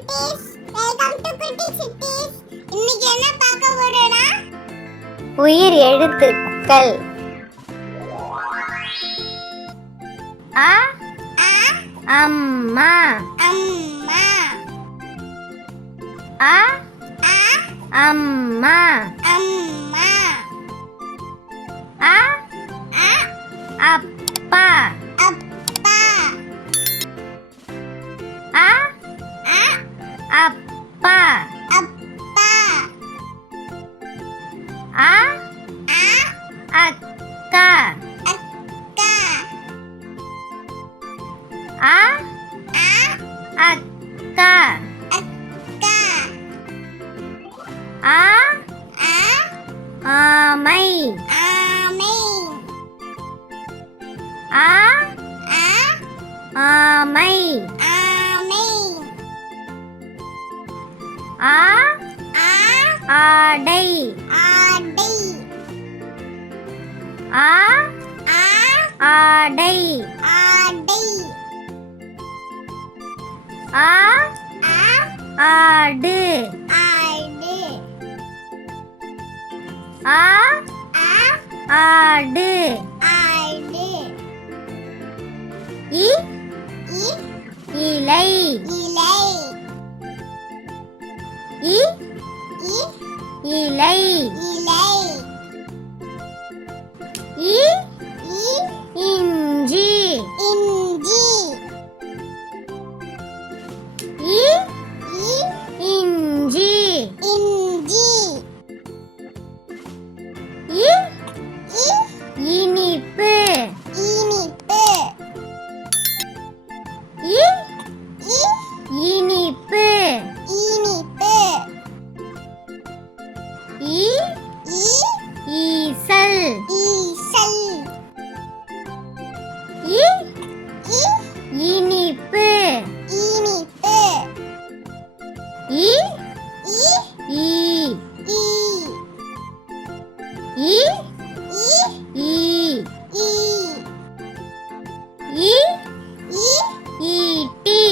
குட்டீஸ், welcome to குட்டி cities. இன்னைக்கு என்ன பார்க்க போறோம்னா உயிர் எழுத்துக்கள். அ அம்மா, அம்மா, அ அம்மா, அம்மா, அ அ அப்பா, அப்பா, அ அ அப்பா, அப்பா, அ அ அக்கா, அக்கா, அ அ அக்கா, அக்கா, அ அ ஆமை, ஆமை, அ அ ஆமை, ஆமை, அ அ ஆடை, ஆடை, அ அ ஆடை, ஆடை, அ அ ஆடு, ஆடு, அ அ ஆடு, ஆடு, இ இ இலை, இலை, இ இ இலை, இலை, இ இ இஞ்சி, இஞ்சி, இ இ இஞ்சி, இஞ்சி, இ இ இனிப்பு, இனிப்பு, இ இ இனிப்பு, இனிப்பு, இ இ ஈசல், ஈசல், இ இ இனிப்பு, இனிப்பு, இ இ ஈ ஈ இ இ ஈ ஈ இ இ ஈட்டி,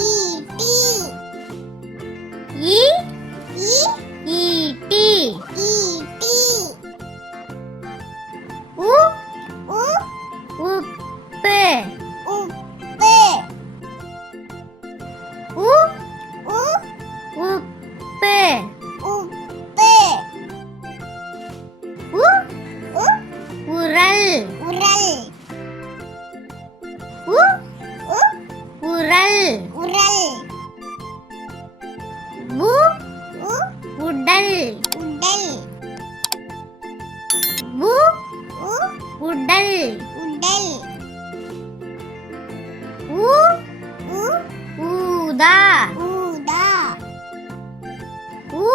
ஈட்டி, இ இ ஈட்டி, ஈட்டி, உ உ உப்பு, உப்பு, உ உ உப்பு, உப்பு, உ உ உரல், உரல், உ உ உரல், உரல், உ உ உடல், உடல், உ உ உடல், உடல், உ உ ஊதா, ஊதா, உ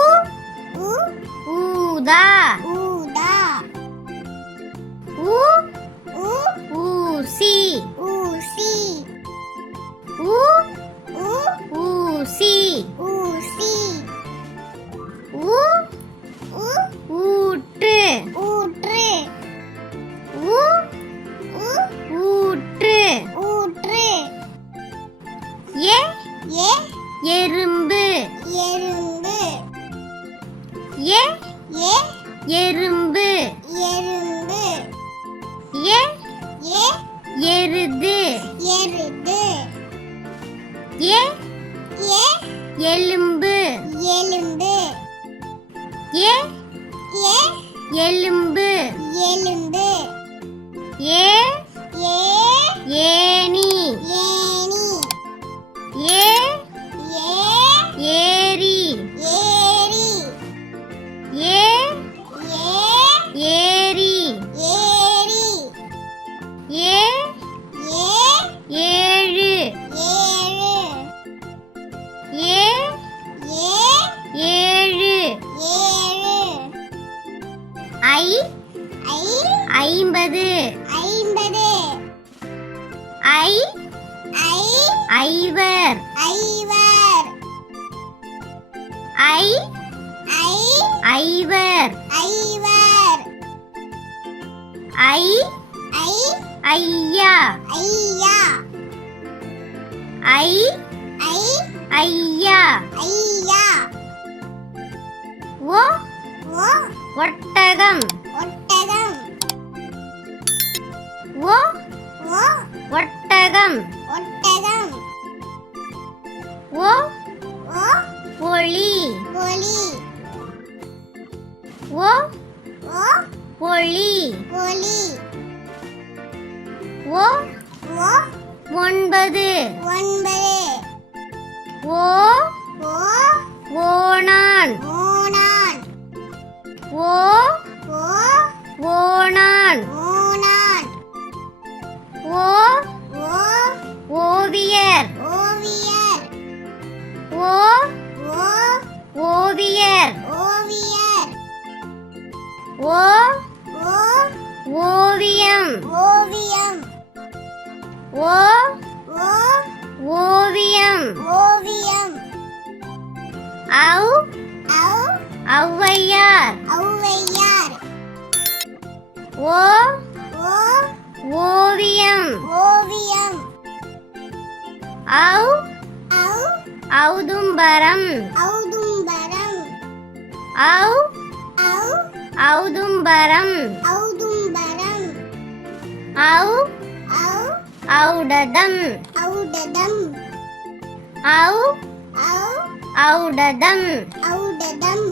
உ ஊதா, ஊதா, உ உ ஊசி, ஊசி, உ உ ஊசி, ஊசி, உ உ ஊற்று, ஊற்று, உ உ ஊற்று, ஊற்று, எ எ எறும்பு, எறும்பு, எ எ எறும்பு, எறும்பு, எ எ எருது, எருது, எ எ எலும்பு, எலும்பு, எ எ எலும்பு, எலும்பு, ஏ ஏ ஏணி, ஏணி, ஏ ஏ ஏரி, ஏரி, ஏ ஏ ஏரி, ஏரி, ஏ ஏ ஏழு, ஏழு, ஏ ஏ ஏழு, ஏழு, ஐ ஐ 50, 50, ஐ ஐ ஐவர், ஐவர், ஐ ஐ ஐவர், ஐவர், ஐ ஐ ஐயா, ஐயா, ஐ ஐ ஐயா ஐயா. ஓ ஓ ஒட்டகம் ஒட்டகம். ஓ ஓ ஒட்டகம் ஒட்டகம். ஓ ஓ ஒளி ஒளி. ஓ ஓ ஒளி ஒளி. ஓ ஓ 9 ஒன்பது. ஓ ஓ ஓணான் ஓணான். ஓ ஓ ஓணான் ஓணான். ஓ ஓ ஓவியர் ஓவியர். ஓ ஓ ஓவியர் ஓவியர். ஓ ஓ ஓவியம் ஓவியம். ஓ ஓ ஓவியம் ஓவியம். ஔ ஔ ஔவையார் ஔவையார். ஓ ஓ ஓவியம் ஓவியம். ஔ ஔ ஔதும்பரம் ஔதும்பரம். ஔ ஔ ஔதும்பரம் ஔதும்பரம். ஔ ஔ ஔடதம் ஔடதம். ஔ ஔ ஔடதம் ஔடதம்.